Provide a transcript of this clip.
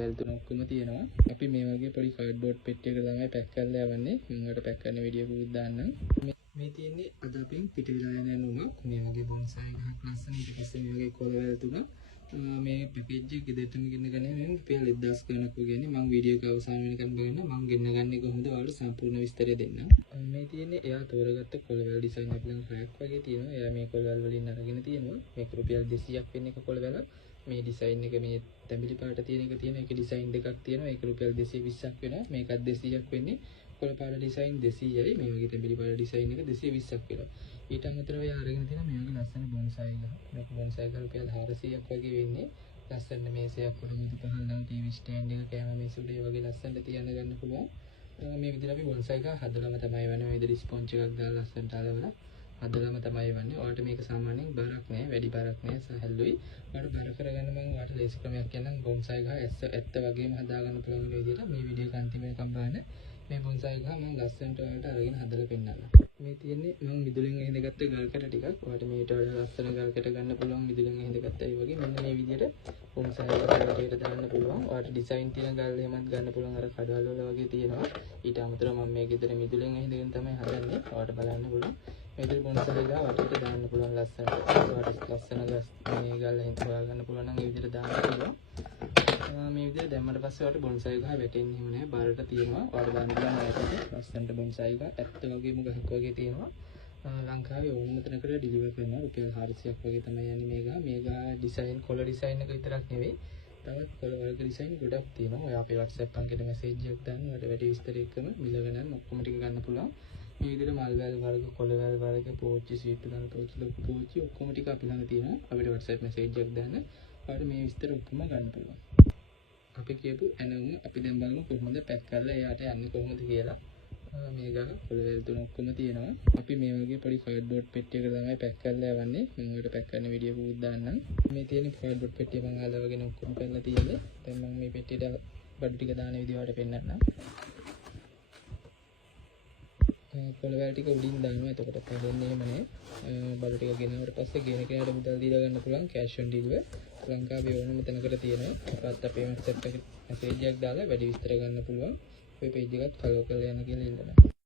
වැල් තුන ඔක්කොම තියෙනවා. අපි මේ වගේ පොඩි කාඩ්බෝඩ් පෙට්ටියකට තමයි පැක් කරලා යවන්නේ. මම ඔයාලට පැක් කරන වීඩියෝ එකකුත් දාන්නම්. මේ තියෙන්නේ අද අපෙන් පිට වෙලා යන නුමක්. මේ වගේ බොන්සයි ගහක් ලස්සන ඊට පස්සේ මේ වගේ කොළ වැල් තුනක්. මේ පැකේජ් එක ගෙදරටම ගෙන්න ගන්නේ මම රුපියල් 1000 ගණනක් වගේනේ. මම වීඩියෝ එක අවසාන වෙනකන් බලන්න මම ගෙන්න ගන්නේ කොහොමද ඔයාලට සම්පූර්ණ විස්තරය දෙන්නම්. මේ තියෙන්නේ එයා තෝරගත්ත කොළ වැල් ඩිසයින් අපිට රෑක් වගේ තියෙනවා. එයා මේ කොළ වැල් වලින් අරගෙන තියෙනවා. මේක රුපියල් 200ක් වෙන එක කොළ වැල. මේ ඩිසයින් එක මේ තැඹිලි පාට තියෙන එක තියෙන එක ඩිසයින් දෙකක් තියෙනවා. ඒක රුපියල් 220ක් වෙනවා. මේකත් 200ක් වෙන්නේ. කොළ පාට ඩිසයින් 200යි. මේ වගේ තැඹිලි පාට ඩිසයින් එක 220ක් වෙනවා. ඊට අමතරව එයා අරගෙන තියෙනවා මේ වගේ ලස්සන බොන්සයි ගහ. මේක බොන්සයි ගහ රුපියල් 400ක් වගේ වෙන්නේ. ලස්සන මේසයක් උඩ මිදි පහළ දාන ටීවී ස්ටෑන්ඩ් එක කැම මේස උඩ ඒ වගේ ලස්සනට තියන්න ගන්න පුළුවන්. මේ විදිහට අපි බොන්සයි ගහ හදලම තමයි වන්නේ. මේ විදිහට ස්පොන්ජ් එකක් දාලා ලස්සනට අලවලා හදලම තමයි වන්නේ. ඔයාලට මේක සාමාන්‍යයෙන් බරක් නෑ, වැඩි බරක් නෑ, සැහැල්ලුයි. ඔයාලට බර කරගන්න මම ඔයාලට ලේසි ක්‍රමයක් කියන්නම්. බොන්සයි ගහ ඇත්ත වගේම හදාගන්න පුළුවන් විදිහට මේ වීඩියෝ එක අන්තිම වෙනකම් බලන්න. මේ බොන්සයි ගහ මම ලස්සනට ඔයාලට අරගෙන හදලා පෙන්නන්නම්. මේ තියෙන්නේ මම මිදුලෙන් ඇහිඳගත්ත ගල් කැට ටිකක්. ඔයාලට මේට වඩා ලස්සන ගල් කැට ගන්න පුළුවන් මිදුලෙන් ඇහිඳගත්ත ඒ වගේ. මෙන්න මේ විදිහට බොන්සයි ගහ වටේට දාන්න පුළුවන්. ඔයාලට ඩිසයින් තියෙන ගල් එහෙමත් ගන්න පුළුවන්. අර කඩවල වල වගේ තියෙනවා. ඊට අමතරව මම මේ ගෙදර මිදුලෙන් ඇහිඳගෙන තමයි හදන්නේ. ඔයාලට බලන්න පුළුවන්. මේ විදිහට බොන්සයි ගහ වටේට දාන්න පුළුවන් ලස්සනට. ඔයාලට ලස්සන ගස් මේ ගල් එහෙම හොයාගන්න පුළුවන් නම් ඒ විදිහට දාන්න පුළුවන්. මේ විදිහට දැම්මට පස්සේ ඔයාලට බොන්සයි ගහ වැටෙන්නේ එහෙම නෑ. බාරට තියෙනවා. ඔයාලට දාන්න පුළුවන් ඇටට ලස්සනට බොන්සයි ගහ ඇත්ත වගේම ගහක් වගේ තියෙනවා. ලංකාවේ ඕනම තැනකට ඩිලිවර් කරනවා. රුපියල් 400ක් වගේ තමයි යන්නේ මේ ගහ. මේ ගහ ඩිසයින් කොළ ඩිසයින් එක විතරක් නෙවෙයි. තවත් කොළ වර්ග ඩිසයින් ගොඩක් තියෙනවා. ඔයා අපේ WhatsApp අංකයට මැසේජ් එකක් දාන්න. ඔයාලට වැඩි විස්තර එක්කම මිල ගණන් ඔක්කොම ටික ගන්න පුළුවන්. මේ විදිහට මල් වැල් වර්ග, කොළ වැල් වර්ග, පෝච්චි, සීට් ගන්න පෝච්චි, ලොකු පෝච්චි ඔක්කොම ටික අපි ළඟ තියෙනවා. අපිට WhatsApp මැසේජ් එකක් දාන්න. ඔයාලට මේ විස්තර ඔක්කොම ගන්න පුළුවන්. අපි කියපු ඇනවුම අපි දැන් බලමු කොහොමද පැක් කරලා එයාට යන්නේ කොහොමද කියලා. මේ ගහ කොළ වැල් තුන ඔක්කොම තියෙනවා. අපි මේ වගේ පොඩි කාඩ්බෝඩ් පෙට්ටියකට තමයි පැක් කරලා යවන්නේ. මම ඔයාලට පැක් කරන වීඩියෝ එකකුත් දාන්නම්. මේ තියෙන කාඩ්බෝඩ් පෙට්ටිය මම අලවගෙන ඔක්කොම කරලා තියෙන්නේ. දැන් මම මේ පෙට්ටියට බඩු ටික දාන විදිහ ඔයාලට පෙන්නන්නම්. කොළ වැල් ටික උඩින් දානවා. එතකොට පැලෙන්නේ එහෙම නෑ. බඩු ටික ගෙනාවට පස්සේ ගෙන කෙනාට මුදල් දීලා ගන්න පුළුවන් කැෂ් ඔන් ඩිලිවර්. ලංකාවේ ඕනම තැනකට තියෙනවා. අපත් අපේ WhatsApp එකට මැසේජ් එකක් දාලා වැඩි විස්තර ගන්න පුළුවන්. ඔය පේජ් එකත් ෆලෝ කරලා යන්න කියලා ඉල්ලනවා.